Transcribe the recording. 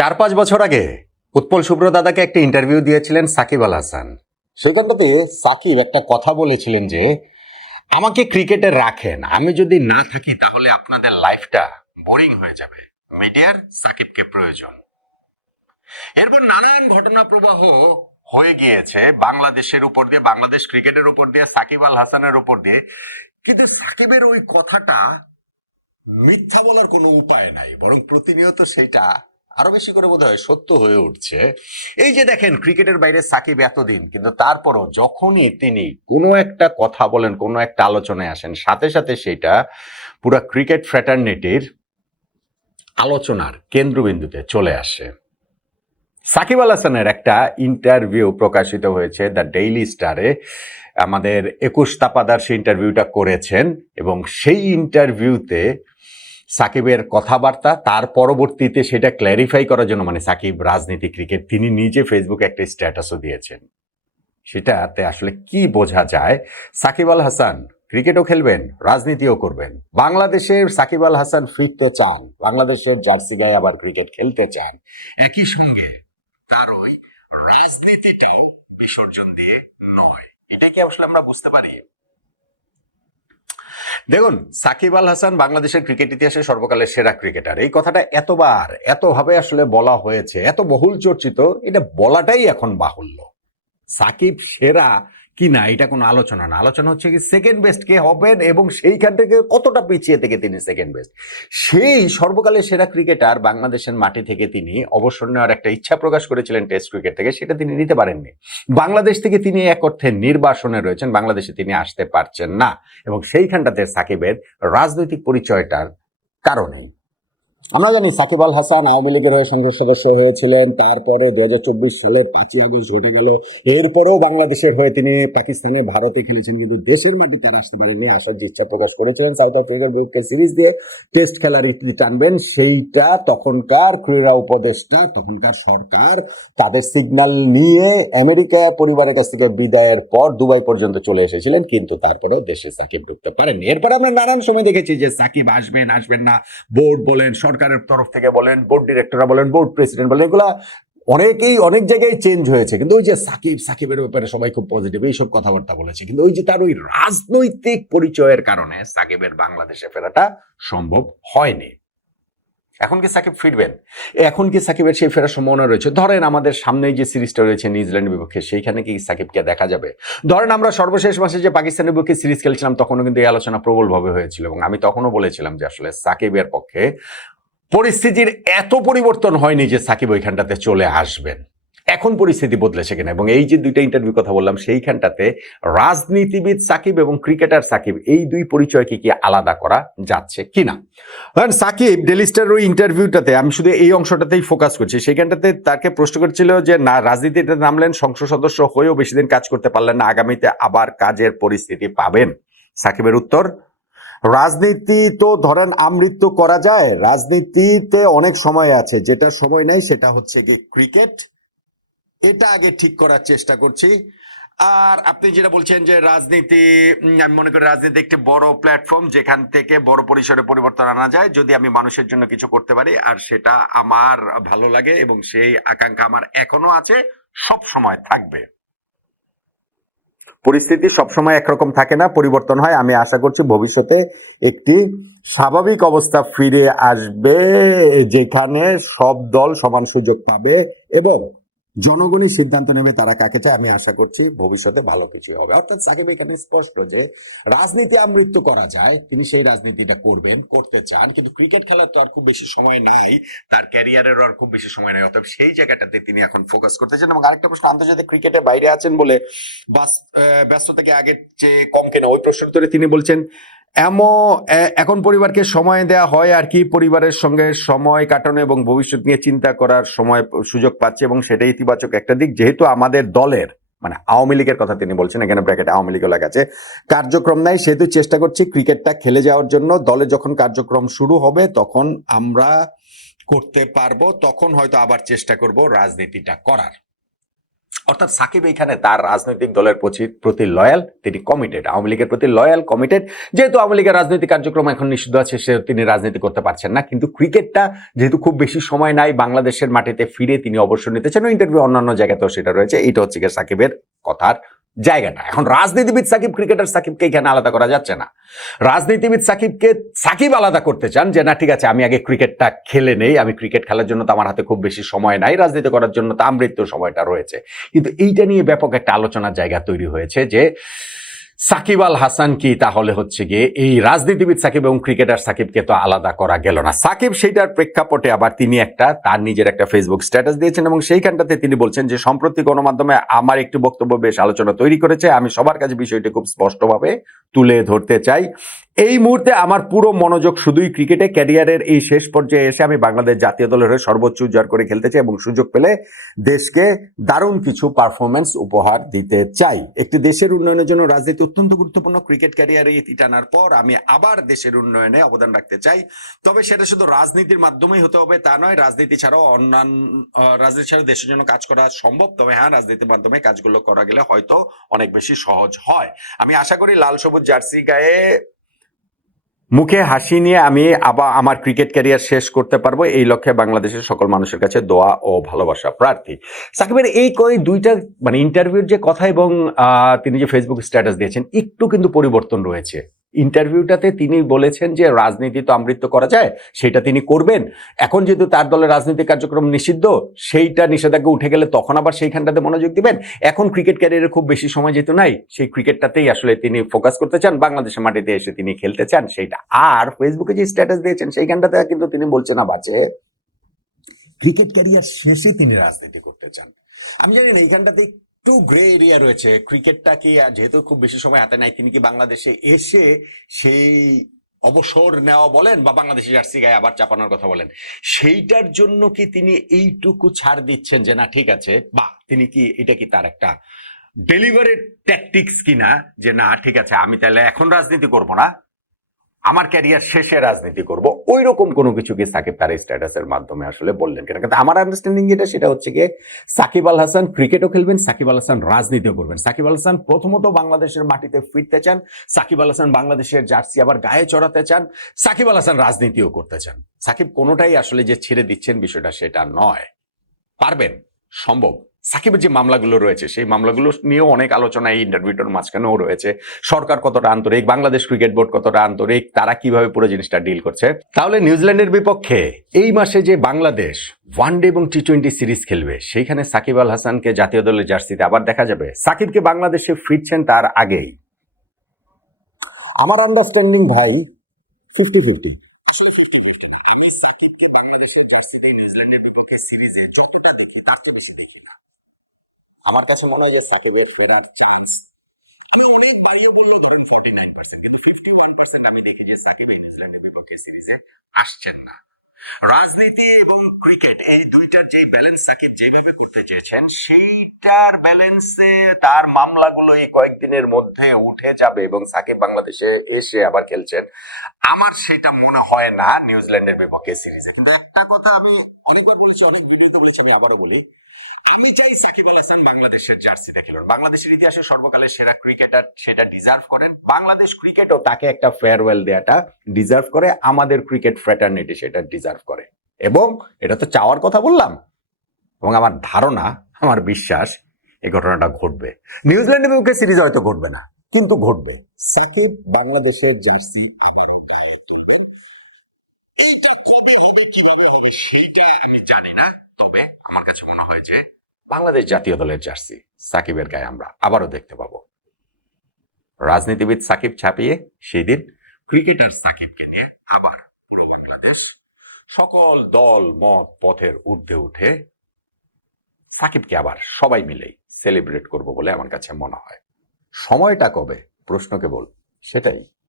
4-5 বছর আগে উৎপল শুভ্র দাদাকে একটা ইন্টারভিউ দিয়েছিলেন সাকিব আল হাসান। সেখানটাতে সাকিব একটা কথা বলেছিলেন যে আমাকে ক্রিকেটে রাখেন, আমি যদি না থাকি তাহলে আপনাদের লাইফটা বোরিং হয়ে যাবে, মিডিয়ার সাকিবকে প্রয়োজন। এরপর নানান ঘটনা প্রবাহ হয়ে গিয়েছে বাংলাদেশের উপর দিয়ে, বাংলাদেশ ক্রিকেটের উপর দিয়ে, সাকিব আল হাসানের উপর দিয়ে, কিন্তু সাকিবের ওই কথাটা মিথ্যা বলার কোনো উপায় নাই, বরং প্রতিনিয়ত সেটা আরো বেশি করে বোধ হয় সত্য হয়ে উঠছে। এই যে দেখেন, ক্রিকেটের বাইরে সাকিব এতদিন, কিন্তু তারপরও যখনই তিনি কোনো একটা কথা বলেন, কোনো একটা আলোচনায় আসেন, সাথে সাথে সেটা পুরো ক্রিকেট ফ্র্যাটার্নিটির আলোচনার কেন্দ্রবিন্দুতে চলে আসে। সাকিব আল হাসানের একটা ইন্টারভিউ প্রকাশিত হয়েছে দ্য ডেইলি স্টারে। আমাদের 21 তাপাদার সেই ইন্টারভিউটা করেছেন এবং সেই ইন্টারভিউতে সাকিবের কথাবার্তা, তার পরবর্তীতে সেটা ক্ল্যারিফাই করার জন্য, মানে সাকিব রাজনীতি ক্রিকেট, তিনি নিজে ফেসবুকে একটা স্ট্যাটাসও দিয়েছেন। সেটাতে আসলে কি বোঝা যায়? সাকিব আল হাসান ক্রিকেটও খেলবেন, রাজনীতিও করবেন। বাংলাদেশের সাকিব আল হাসান ফিরতে চান, বাংলাদেশের জার্সি গায়ে আবার ক্রিকেট খেলতে চান, একই সঙ্গে তার ওই রাজনীতিটাও বিসর্জন দিয়ে নয়। এটা কি আসলে আমরা বুঝতে পারি? দেখুন, সাকিব আল হাসান বাংলাদেশের ক্রিকেট ইতিহাসে সর্বকালের সেরা ক্রিকেটার। এই কথাটা এতবার এতভাবে আসলে বলা হয়েছে, এত বহুল চর্চিত, এটা বলাটাই এখন বাহুল্য। সাকিব সেরা কি না এটা কোনো আলোচনা না, আলোচনা হচ্ছে কি সেকেন্ড বেস্ট কে হবেন এবং সেইখান থেকে কতটা পিছিয়ে থেকে তিনি সেকেন্ড বেস্ট। সেই সর্বকালের সেরা ক্রিকেটার বাংলাদেশের মাটি থেকে তিনি অবসর নেওয়ার একটা ইচ্ছা প্রকাশ করেছিলেন টেস্ট ক্রিকেট থেকে, সেটা তিনি নিতে পারেননি। বাংলাদেশ থেকে তিনি এক অর্থে নির্বাসনে রয়েছেন, বাংলাদেশে তিনি আসতে পারছেন না, এবং সেইখানটাতে সাকিবের রাজনৈতিক পরিচয়টার কারণেই। আমরা জানি সাকিব আল হাসান আওয়ামী লীগের হয়ে সংসদ সদস্য হয়েছিলেন, তারপরে 2024 সালে 5ই আগস্ট ঘটে গেল, এরপরেও বাংলাদেশের হয়ে তিনি পাকিস্তানে, ভারতে খেলেছেন, কিন্তু দেশের মাটিতে আর আসতে পারেননি। আসার যে ইচ্ছা প্রকাশ করেছিলেন সাউথ আফ্রিকার বিপক্ষে সিরিজ দিয়ে টেস্ট খেলার ইতি টানবেন, সেইটা তখনকার ক্রীড়া উপদেষ্টা, তখনকার সরকার তাদের সিগন্যাল নিয়ে আমেরিকা পরিবারের কাছ থেকে বিদায়ের পর দুবাই পর্যন্ত চলে এসেছিলেন, কিন্তু তারপরেও দেশে সাকিব ঢুকতে পারেননি। এরপর আমরা নানান সময় দেখেছি যে সাকিব আসবেন আসবেন না, বোর্ড বলেন, সরকারের তরফ থেকে বলেন, বোর্ড ডিরেক্টররা বলেন, বোর্ড প্রেসিডেন্ট বলেন, এগুলা অনেকেই অনেক জায়গায় চেঞ্জ হয়েছে, কিন্তু ওই যে সাকিবের ব্যাপারে সবাই খুব পজিটিভ এইসব কথাবার্তা বলেছে, কিন্তু ওই যে তার ওই রাজনৈতিক পরিচয়ের কারণে সাকিবের বাংলাদেশে ফেরাটা সম্ভব হয়নি। এখন কি সাকিব ফিরবেন? এখন কি সাকিবের সেই ফেরার সম্ভাবনা রয়েছে? ধরেন আমাদের সামনেই যে সিরিজটা রয়েছে নিউজিল্যান্ডের বিপক্ষে, সেইখানে কি সাকিবকে দেখা যাবে? ধরেন আমরা সর্বশেষ মাসে যে পাকিস্তানের বিপক্ষে সিরিজ খেলছিলাম, তখনও কিন্তু এই আলোচনা প্রবলভাবে হয়েছিল, এবং আমি তখনও বলেছিলাম যে আসলে সাকিবের পক্ষে পরিস্থিতির এত পরিবর্তন হয়নি যে সাকিব ওইখানটাতে চলে আসবেন। এখন পরিস্থিতি বদলেছে কিনা, এবং এই যে দুইটা ইন্টারভিউ কথা বললাম, সেইখানটাতে রাজনীতিবিদ সাকিব এবং ক্রিকেটার সাকিব, এই দুই পরিচয়কে কি আলাদা করা যাচ্ছে কিনা। সাকিব ডেইলি স্টারের ওই ইন্টারভিউটাতে, আমি শুধু এই অংশটাতেই ফোকাস করছি, সেইখানটাতে তাকে প্রশ্ন করছিল যে না, রাজনীতিতে নামলেন, সংসদ সদস্য হয়েও বেশি দিন কাজ করতে পারলেন না, আগামীতে আবার কাজের পরিস্থিতি পাবেন। সাকিবের উত্তর, রাজনীতি তো ধরেন আমৃত্যু করা যায়, রাজনীতিতে অনেক সময় আছে, যেটা সময় নাই সেটা হচ্ছে কি ক্রিকেট, এটা আগে ঠিক করার চেষ্টা করছি। আর আপনি যেটা বলছেন যে রাজনীতি, আমি মনে করি রাজনীতি একটি বড় প্ল্যাটফর্ম, যেখান থেকে বড় পরিসরে পরিবর্তন আনা যায় যদি আমি মানুষের জন্য কিছু করতে পারি, আর সেটা আমার ভালো লাগে এবং সেই আকাঙ্ক্ষা আমার এখনো আছে, সব সময় থাকবে। পরিস্থিতি সবসময় একরকম থাকে না, পরিবর্তন হয়। আমি আশা করছি ভবিষ্যতে একটি স্বাভাবিক অবস্থা ফিরে আসবে, যেখানে সব দল সমান সুযোগ পাবে এবং জনগণই সিদ্ধান্ত নেবে তারা কাকে চায়। আমি আশা করছি ভবিষ্যতে ভালো কিছু হবে। অর্থাৎ সাকিব এখানে স্পষ্ট যে রাজনীতি আমৃত্যু করা যায়, তিনি সেই রাজনীতিটা করবেন, করতে চান, কিন্তু ক্রিকেট খেলার তো আর খুব বেশি সময় নাই, তার ক্যারিয়ারেরও আর খুব বেশি সময় নাই, অর্থাৎ সেই জায়গাটাতে তিনি এখন ফোকাস করতে চান। এবং আরেকটা প্রশ্ন, আন্তর্জাতিক ক্রিকেটের বাইরে আছেন বলে ব্যস্ততাকে আগের চেয়ে কম কেনা, ওই প্রশ্নের উত্তরে তিনি বলছেন, এখন পরিবারকে সময় দেয়া হয় আর কি, পরিবারের সঙ্গে সময় কাটানো এবং ভবিষ্যৎ নিয়ে চিন্তা করার সময় সুযোগ পাচ্ছে, এবং সেটাই ইতিবাচক একটা দিক। যেহেতু আমাদের দলের, মানে আওয়ামী লীগের কথা তিনি বলছেন, এখানে ব্র্যাকেটে আওয়ামী লীগও লেখা আছে, কার্যক্রম নাই, সেহেতু চেষ্টা করছি ক্রিকেটটা খেলে যাওয়ার জন্য। দলে যখন কার্যক্রম শুরু হবে তখন আমরা করতে পারবো, তখন হয়তো আবার চেষ্টা করব রাজনীতিটা করার। অর্থাৎ সাকিব এখানে তার রাজনৈতিক দলের প্রতি লয়াল, তিনি কমিটেড, আওয়ামী লীগের প্রতি লয়াল কমিটেড। যেহেতু আওয়ামী লীগের রাজনৈতিক কার্যক্রম এখন নিষিদ্ধ আছে, সে তিনি রাজনীতি করতে পারছেন না, কিন্তু ক্রিকেটটা যেহেতু খুব বেশি সময় নাই, বাংলাদেশের মাটিতে ফিরে তিনি অবসর নিতে চান, ইন্টারভিউ অন্যান্য জায়গাতেও সেটা রয়েছে। এইটা হচ্ছে গিয়ে সাকিবের কথার জায়গাটা। এখন রাজনীতিবিদ সাকিব, ক্রিকেটার সাকিবকে এখানে আলাদা করা যাচ্ছে না। রাজনীতিবিদ সাকিবকে সাকিব আলাদা করতে চান যে না ঠিক আছে, আমি আগে ক্রিকেটটা খেলে নেই, আমি ক্রিকেট খেলার জন্য তো আমার হাতে খুব বেশি সময় নাই, রাজনীতি করার জন্য তো আমৃত্যু সময়টা রয়েছে। কিন্তু এইটা নিয়ে ব্যাপক একটা আলোচনার জায়গা তৈরি হয়েছে যে সাকিব আল হাসান কি তাহলে হচ্ছে গিয়ে এই রাজনীতিবিদ সাকিব এবং ক্রিকেটার সাকিবকে তো আলাদা করা গেল না। সাকিব সেইটার প্রেক্ষাপটে আবার তিনি তার নিজের একটা ফেসবুক স্ট্যাটাস দিয়েছেন এবং সেইখানটাতে তিনি বলছেন যে সম্প্রতি গণমাধ্যমে আমার একটি বক্তব্য বেশ আলোচনা তৈরি করেছে, আমি সবার কাছে বিষয়টি খুব স্পষ্টভাবে তুলে ধরতে চাই। এই মুহূর্তে আমার পুরো মনোযোগ শুধুই ক্রিকেটে। ক্যারিয়ারের এই শেষ পর্যায়ে এসে আমি বাংলাদেশ জাতীয় দলের হয়ে সর্বোচ্চ উজ্জ্বল করে খেলতে চাই এবং সুযোগ পেলে দেশকে দারুণ কিছু পারফরমেন্স উপহার দিতে চাই। একটি দেশের উন্নয়নের জন্য রাজনীতি অত্যন্ত গুরুত্বপূর্ণ। ক্রিকেট ক্যারিয়ারে ইতি টানার পর আমি আবার দেশের উন্নয়নে অবদান রাখতে চাই, তবে সেটা শুধু রাজনীতির মাধ্যমেই হতে হবে তা নয়, রাজনীতি ছাড়াও রাজনীতি ছাড়াও দেশের জন্য কাজ করা সম্ভব। তবে হ্যাঁ, রাজনীতির মাধ্যমে কাজগুলো করা গেলে হয়তো অনেক বেশি সহজ হয়। আমি আশা করি লাল সবুজ জার্সি গায়ে মুখে হাসি নিয়ে আমি আবার আমার ক্রিকেট ক্যারিয়ার শেষ করতে পারবো, এই লক্ষ্যে বাংলাদেশের সকল মানুষের কাছে দোয়া ও ভালোবাসা প্রার্থী। সাকিবের এই দুইটা ইন্টারভিউর যে কথা এবং তিনি যে ফেসবুক স্ট্যাটাস দিয়েছেন, একটু কিন্তু পরিবর্তন রয়েছে। ইন্টারভিউটাতে তিনি বলেছেন যে রাজনীতি তো আমৃত্যু করা যায়, সেটা তিনি করবেন। এখন যেহেতু তার দলের রাজনৈতিক কার্যক্রম নিষিদ্ধ, সেইটা নিষেধাজ্ঞা উঠে গেলে তখন আবার সেইখানটাতে মনোযোগ দিবেন। এখন ক্রিকেট ক্যারিয়ারে খুব বেশি সময় যেহেতু নাই, সেই ক্রিকেটটাতেই আসলে তিনি ফোকাস করতে চান, বাংলাদেশের মাটিতে এসে তিনি খেলতে চান সেইটা। আর ফেসবুকে যে স্ট্যাটাস দিয়েছেন সেইখানটাতে কিন্তু তিনি বলছেন না বাজে ক্রিকেট ক্যারিয়ার শেষে তিনি রাজনীতি করতে চান। আমি জানি না এইখানটাতে একটু গ্রে এরিয়া রয়েছে। ক্রিকেটটা কি যেহেতু খুব বেশি সময় হাতে নাই, তিনি কি বাংলাদেশে এসে সেই অবসর নেওয়া বলেন বা বাংলাদেশি জার্সি গায়ে আবার চাপানোর কথা বলেন, সেইটার জন্য কি তিনি এইটুকু ছাড় দিচ্ছেন যে না ঠিক আছে, বা তিনি কি এটা কি তার একটা ডেলিভারেট ট্যাকটিক্স কিনা যে না ঠিক আছে আমি তাহলে এখন রাজনীতি করব না, আমার ক্যারিয়ার শেষে রাজনীতি করব, ওই রকম কোনো কিছু কি সাকিব তার স্ট্যাটাসের মাধ্যমে আসলে বললেন কিনা? কিন্তু আমার আন্ডারস্ট্যান্ডিং যেটা সেটা হচ্ছে গিয়ে সাকিব আল হাসান ক্রিকেটও খেলবেন, সাকিব আল হাসান রাজনীতিও করবেন। সাকিব আল হাসান প্রথমত বাংলাদেশের মাটিতে ফিরতে চান, সাকিব আল হাসান বাংলাদেশের জার্সি আবার গায়ে চড়াতে চান, সাকিব আল হাসান রাজনীতিও করতে চান। সাকিব কোনোটাই আসলে যে ছেড়ে দিচ্ছেন বিষয়টা সেটা নয়, পারবেন, সম্ভব। সাকিবের যে মামলাগুলো রয়েছে সেই মামলাগুলো নিয়েও অনেক আলোচনা এই ইন্টারভিউটার মাঝখানেও রয়েছে। সরকার কতটা আন্তরিক, বাংলাদেশ ক্রিকেট বোর্ড কতটা আন্তরিক, তারা কিভাবে পুরো জিনিসটা ডিল করছে। তাহলে নিউজিল্যান্ডের বিপক্ষে এই মাসে যে বাংলাদেশ ওয়ানডে এবং টি-20 সিরিজ খেলবে, সেইখানে সাকিব আল হাসানকে জাতীয় দলের জার্সিতে আবার দেখা যাবে। সাকিবকে বাংলাদেশে ফিরছেন তার আগেই আমার আন্ডারস্ট্যান্ডিং ভাই 50-50। আসলে 50-50 না, আমি সাকিবকে বাংলাদেশের জার্সিতে নিউজিল্যান্ডের বিপক্ষে সিরিজে যতটা দেখি তার চেয়ে বেশি দেখি না। আমার কাছে মনে হয় যে সাকিবের ফেরার চান্স, আমি অনেক বাড়িয়ে বললো ধরুন 49%, কিন্তু 51% আমি দেখি যে সাকিব এই নিউজিল্যান্ডের বিপক্ষে সিরিজে আসছেন না। রাজনীতি এবং ক্রিকেট এই দুইটার যে ব্যালেন্স সাকিব যেভাবে করতে চেয়েছেন, সেইটার ব্যালেন্সে তার মামলাগুলো এই কয়েকদিনের মধ্যে উঠে যাবে এবং সাকিব বাংলাদেশে এসে আবার খেলছেন, আমার সেটা মনে হয় না নিউজিল্যান্ডের বিপক্ষে সিরিজে। কিন্তু একটা কথা আমি অনেকবার বলেছি, অনেক ভিডিওতে বলেছি, আমি আবারও বলি, আমি চাই সাকিব আল হাসান বাংলাদেশের জার্সিতে খেলুন। বাংলাদেশের ইতিহাসে সর্বকালের সেরা ক্রিকেটার, সেটা ডিজার্ভ করেন। বাংলাদেশ ক্রিকেটও তাকে একটা ফেয়ারওয়েল দেয়াটা ডিজার্ভ করে, আমাদের ক্রিকেট ফ্র্যাটার্নিটি সেটা ডিজার্ভ করে। এবং এটা তো চাওয়ার কথা বললাম, এবং আমার ধারণা, আমার বিশ্বাস এই ঘটনাটা ঘটবে। নিউজিল্যান্ডের বিপক্ষে সিরিজ হয়তো ঘটবে না, কিন্তু ঘটবে। সাকিব বাংলাদেশের জার্সি আমার, এইটা কবে হবে কিভাবে হবে সেইটা আমি জানি না, তবে আমার কাছে মনে হয় যে বাংলাদেশ জাতীয় দলের জার্সি সাকিবের গায়ে আমরা আবারও দেখতে পাবো। রাজনীতিবিদ সাকিব ছাপিয়ে সেই দিন ক্রিকেটার সাকিবকে নিয়ে আবার পুরো বাংলাদেশ সকল দল মত পথের ঊর্ধ্বে উঠে সাকিবকে আবার সবাই মিলেই সেলিব্রেট করব বলে আমার কাছে মনে হয়। সময়টা কবে, প্রশ্ন কেবল সেটাই।